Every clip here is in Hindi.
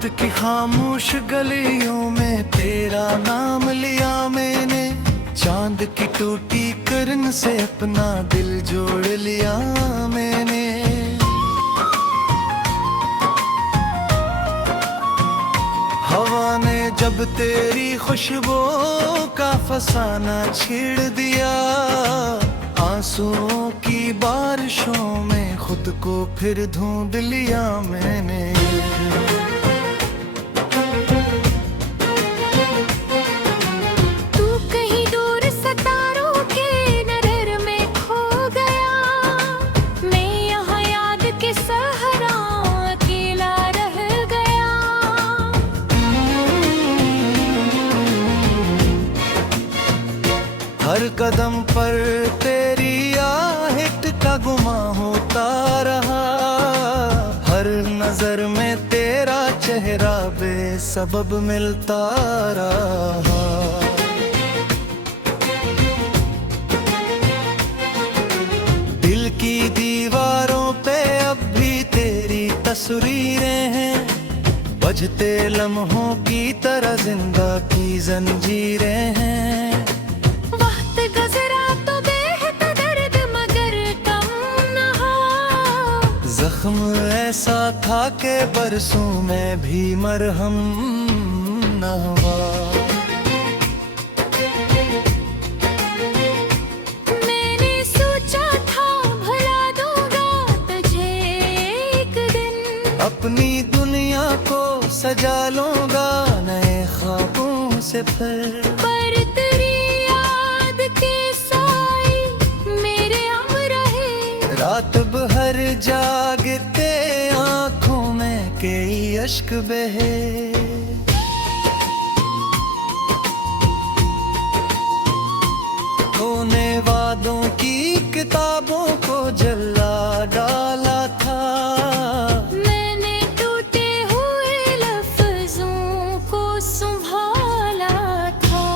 रात की खामोश गलियों में तेरा नाम लिया मैंने, चांद की टूटी किरण से अपना दिल जोड़ लिया मैंने। हवा ने जब तेरी खुशबू का फसाना छेड़ दिया, आंसुओं की बारिशों में खुद को फिर ढूंढ लिया मैंने। तू कहीं दूर सितारों के नज़र में खो गया, मैं यहाँ याद के सहरा अकेला रह गया। हर कदम पर तेरी आहट का गुमा होता रहा, हर नजर में तेरा चेहरा बेसबब मिलता रहा। दिल की दीवारों पे अब भी तेरी तस्वीरें हैं, बजते लम्हों की तरह जिंदा की जंजीरें हैं। जख्म ऐसा था कि बरसों में भी मरहम न हुआ। मैंने सोचा था भुला दूंगा तुझे एक दिन, अपनी दुनिया को सजा लूंगा नए ख्वाबों से फिर। पर तेरी याद के साए मेरे हम रहे, रात भर जागते आँखों में कई अश्क बहे। खोने वादों की किताबों को जला डाला था, मैंने टूटे हुए लफ्जों को संभाला था।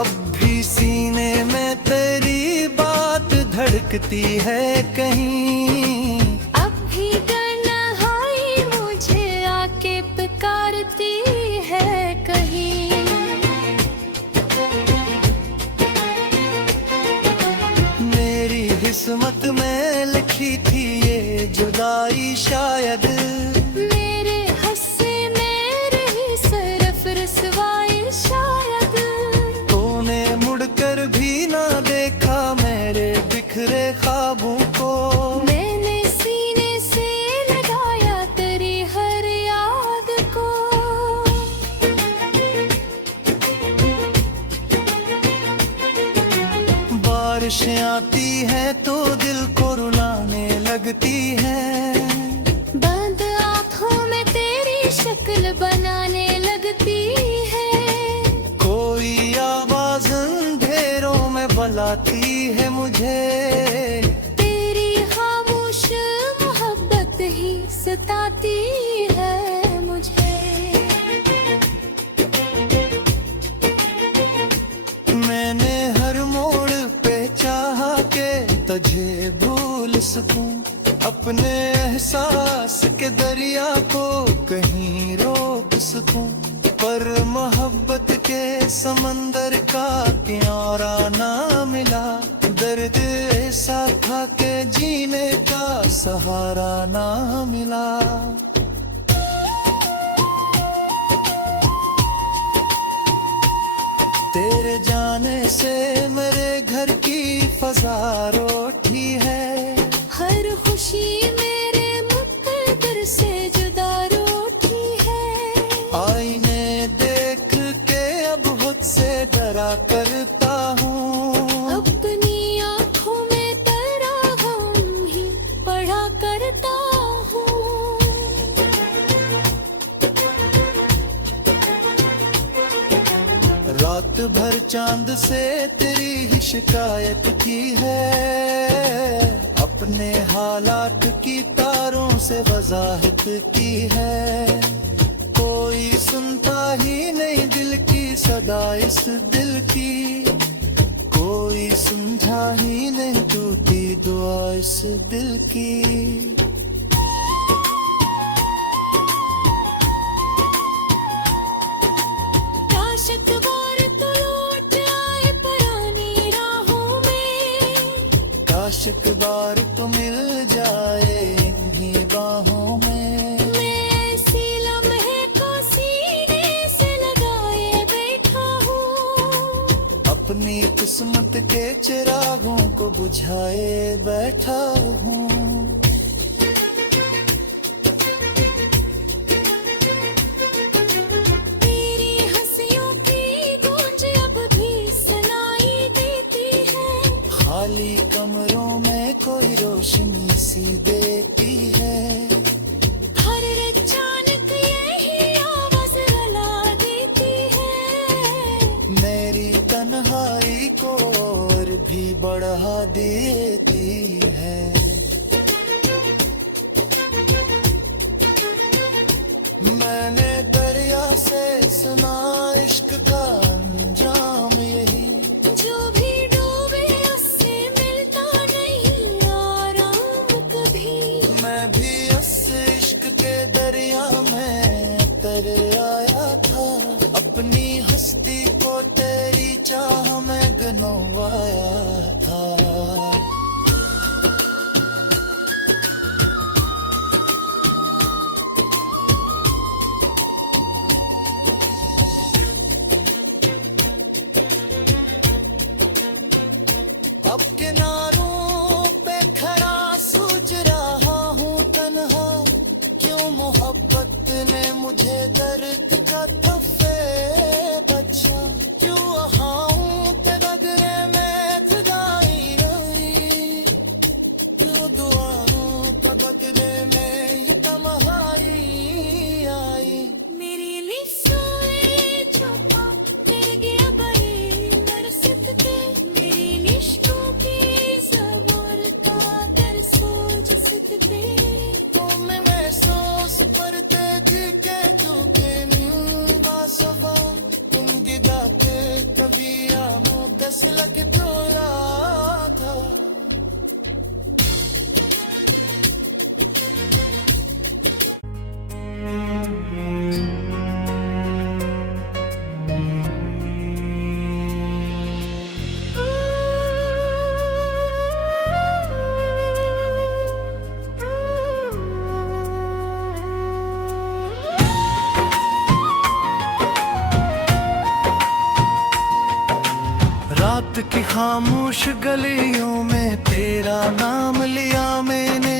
अब भी सीने में तेरी बात धड़कती है कहीं, अब भी तन्हाई मुझे आके पुकारती है कहीं। मेरी किस्मत में लिखी थी ये जुदाई शायद, मेरे हस्से में रही सिर्फ रसवाई शायद। तूने मुड़कर भी ना देखा मेरे बिखरे ख्वाबों को, मैंने सीने से लगाया तेरी हर याद को। बारिशें आती हैं तो दिल को रुलाने लगती हैं, बंद आँखों में तेरी शक्ल बनाने लगती है। कोई आवाज अंधेरों में बुलाती है मुझे, तेरी खामोश मोहब्बत ही सताती है मुझे। मैंने हर मोड़ पे चाहा के तुझे भूल सकूं, अपने एहसास के दरिया को कहीं रोक सकूं, पर मोहब्बत के समंदर का किनारा ना मिला। दर्द ऐसा था कि जीने का सहारा ना मिला। तेरे जाने से मेरे घर की फजा रोठी है, हर खुशी मेरे मुकद्दर से जुदा रूठी है। आईने देख के अब खुद से डरा करता हूँ, अपनी आँखों में तेरा गम ही पढ़ा करता हूँ। रात भर चांद से तेरी ही शिकायत की है, अपने हालात की तारों से वजाहत की है। कोई सुनता ही नहीं दिल की सदा इस दिल की, कोई समझा ही नहीं टूटी दुआ इस दिल की। एक बार तो लौट आए पुरानी राहों में। काश एक बार तो मिल जाए इन्हीं बाहों में। मैं ऐसी लम्हे को सीने से लगाए बैठा हूँ। अपनी किस्मत के चिरागों को बुझाए बैठा हूँ। तेरी हंसियों की गूंज अब भी सुनाई देती है। खाली कमरों में कोई रोशनी सी देती है। हर अचानक यही आवाज रुला देती है। मेरी तन्हाई को और भी बढ़ा देती है। मैंने दरिया से सुना इश्क का अंजाम यही। जो भी डूबे उससे मिलता नहीं आराम कभी। मैं भी उस इश्क के दरिया में तर आया था। अपनी हस्ती को तेरी चाह में गनवाया था। अब किनारों पे खड़ा सूझ रहा हूँ तन्हा। क्यों मोहब्बत ने मुझे दर्द का तफे बचा। क्यों वहां तेरे में खुदाई रही। क्यों दुआओं का बदले में ये तन्हाई आई। मेरे लिए सोए छुपा गिर गया बड़े नरसत पे। मेरे निश्कों की ज़बान का दर सोच सकते। तुम महसूस करते थी के तू के बासवा। तुम गिदा के कभी आमों कस लग डोला था। रात की खामोश गलियों में तेरा नाम लिया मैंने।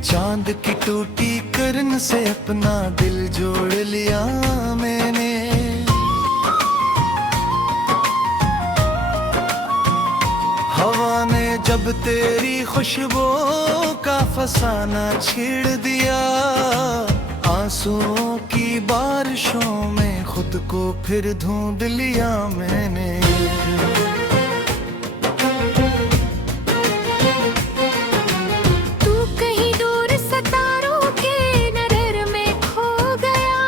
चांद की टूटी किरण से अपना दिल जोड़ लिया मैंने। हवा ने जब तेरी खुशबू का फसाना छेड़ दिया। आंसुओं की बारिशों में खुद को फिर ढूंढ लिया मैंने। तू कहीं दूर सितारों के नजर में खो गया।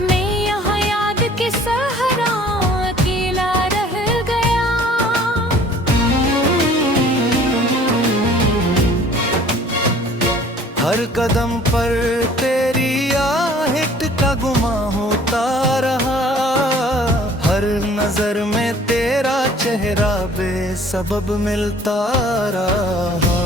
मैं यहाँ याद के सहारा अकेला रह गया। हर कदम पर तेरी आहट का गुमा होता रहा। हर नजर में तेरा चेहरा बेसबब मिलता रहा।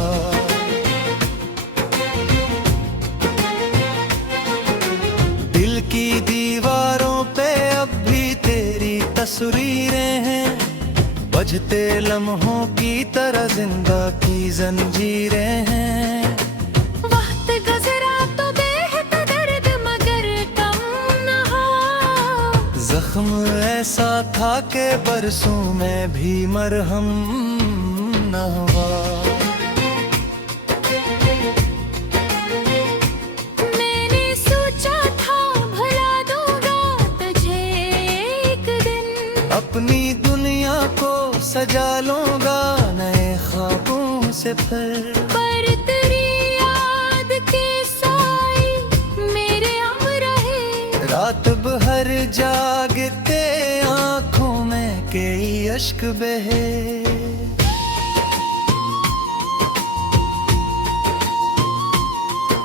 दिल की दीवारों पे अब भी तेरी तस्वीरें हैं। बजते लम्हों की तरह जिंदा की जंजीरें हैं। वक्त गुजरा तो बेहद दर्द मगर कम न हो। जख्म ऐसा था कि बरसों में भी मरहम न हुआ। मैंने सोचा था भुला दूंगा तुझे एक दिन। अपनी दुनिया को सजा लूंगा नए ख्वाबों से फिर। पर तेरी याद के साए मेरे हम रहे। रात भर जागते आंखों में कई अश्क बहे।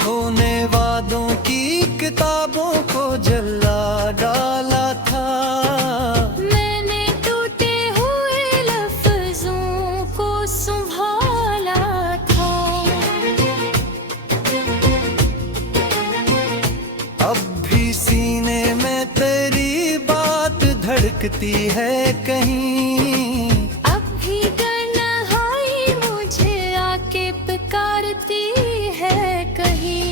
खोने वादों की किताबों को जला डाला था। कहीं। अब भी तन्हाई मुझे आके पुकारती है कहीं।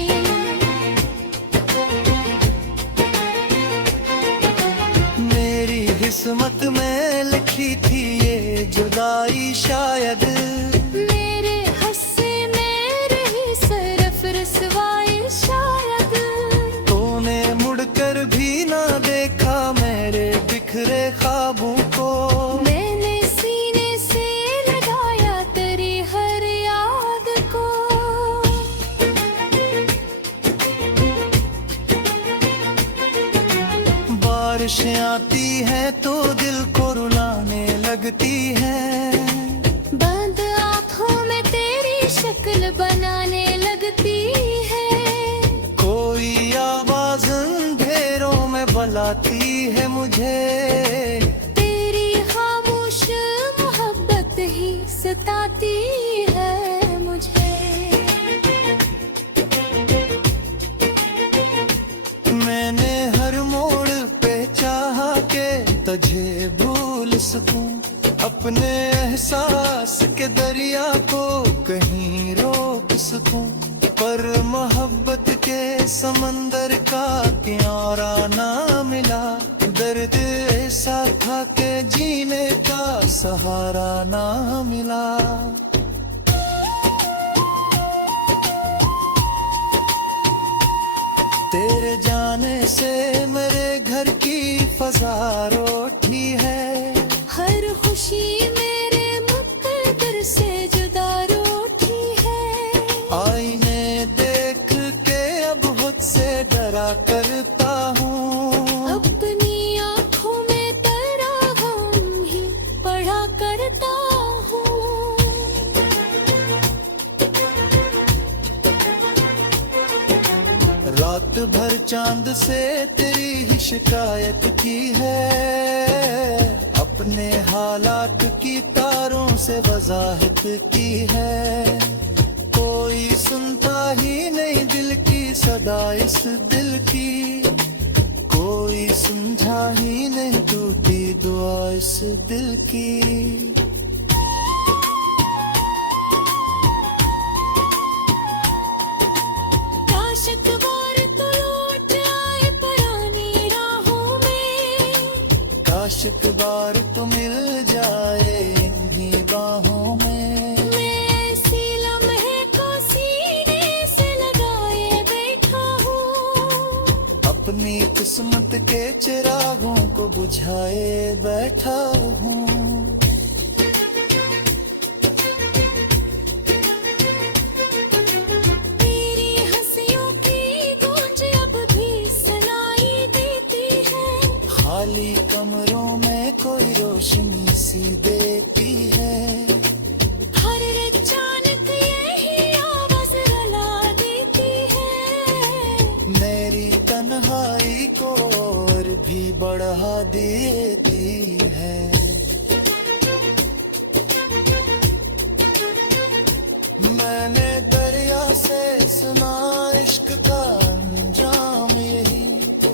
मेरी किस्मत में लिखी थी ये जुदाई शायद, मेरे हस्से में रही सरफ रसवाई शायद। तूने मुड़कर भी ना देखा मेरे बिखरे ख्वाबों को। मैंने सीने से लगाया तेरी हर याद को। बारिशें आती हैं तो दिल को रुलाने लगती हैं। बंद आँखों में तेरी शक्ल बनाने लगती है। कोई आवाज अंधेरों में बुलाती है मुझे। तेरी खामोश मोहब्बत ही सताती है मुझे। मैंने हर मोड़ पे चाहा के तुझे भूल सकूं, अपने एहसास के दरिया को कहीं रोक सकूं। पर मोहब्बत के समंदर का किनारा ना मिला। दर्द ऐसा था कि जीने का सहारा ना मिला। तेरे जाने से मेरे घर की फजा रोटी है। हर खुशी मेरे मुकद्दर से जुदा रूठी है। आईने देख के अब खुद से डरा करता हूँ। अपनी आँखों में तेरा गम ही पढ़ा करता हूँ। रात भर चांद से तेरी ही शिकायत की है। अपने हालात की तारों से वजाहत की है। कोई सुनता ही नहीं दिल की सदा इस दिल की। कोई समझा ही नहीं टूटी दुआ इस दिल की। काश एक बार तू लौट आए पुरानी राहों में। काश एक बार तो मिल जाए इन्हीं बाहों में। मैं ऐसी लम्हे को सीने से लगाए बैठा हूँ। अपनी किस्मत के चिरागों को बुझाए बैठा हूँ। तेरी हंसियों की गूंज अब भी सुनाई देती है। खाली कमरों में कोई रोशनी सी देती है। हर अचानक यही आवाज रुला देती है। मेरी तन्हाई को और भी बढ़ा देती है। मैंने दरिया से सुना इश्क का अंजाम यही।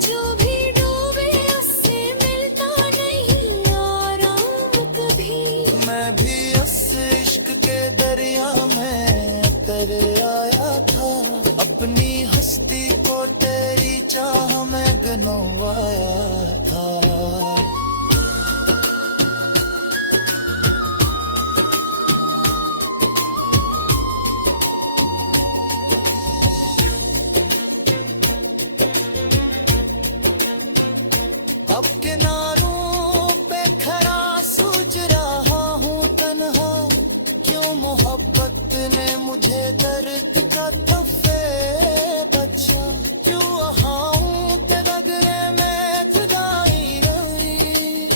जो भी डूबे उससे मिलता नहीं आराम कभी। मैं भी उस इश्क के दरिया में तर आया था। अपनी हस्ती को तेरी चाह में गनवाया था। अब किनारों पे खड़ा सूझ रहा हूँ तन्हा। क्यों मोहब्बत ने मुझे दर्द का तोहफे बचा। क्यों वहां के रगरे में जुदाई रही।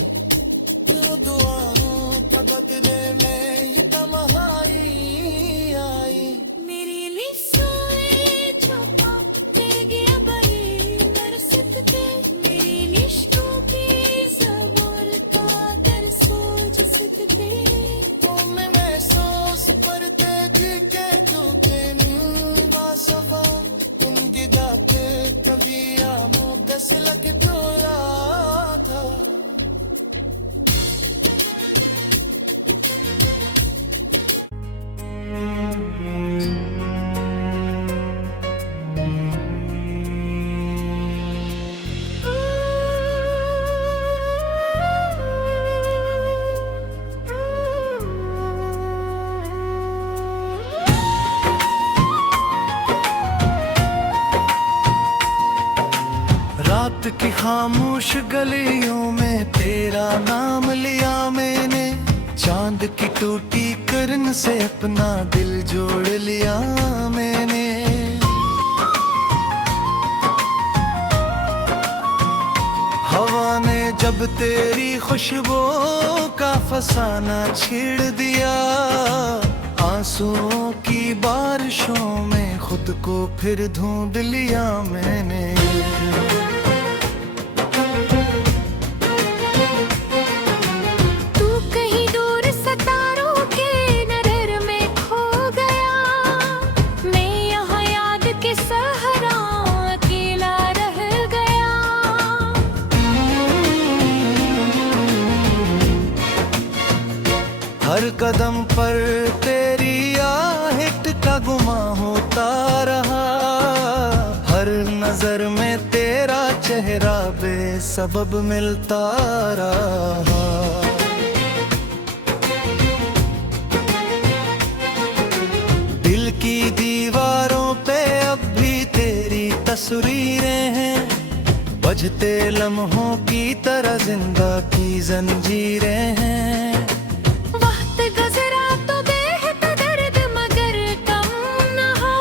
क्यों दुआओं के बगरे में ये तन्हाई आई। मेरे लिए सोए जो पाप गिर गया बड़ी बरसत पे। मेरे निश्कों की ज़बान का दर सोच सकते। तुम महसूस करते थी के तू के नींद खामोश गलियों में तेरा नाम लिया मैंने, चांद की टूटी किरण से अपना दिल जोड़ लिया मैंने। हवा ने जब तेरी खुशबू का फसाना छेड़ दिया, आंसुओं की बारिशों में खुद को फिर ढूंढ लिया मैंने। तू कहीं दूर सितारों के नजर में खो गया, मैं यहाँ याद के सहरा अकेला रह गया। हर कदम पर तेरी आहट का गुमा होता रहा, हर नजर में तेरा चेहरा बेसबब मिलता रहा। दिल की दीवारों पे अब भी तेरी तस्वीरें हैं, बजते लम्हों की तरह जिंदा की जंजीरें हैं। वक्त गुजरा तो बेहद दर्द मगर कम न हो,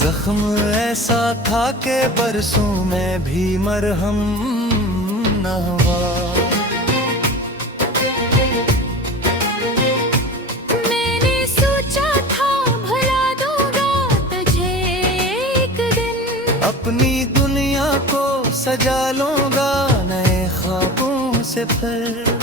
जख्म ऐसा था कि बरसों में भी मरहम न हुआ। मैंने सोचा था भुला दूंगा तुझे एक दिन, अपनी दुनिया को सजा लूंगा नए ख्वाबों से फिर।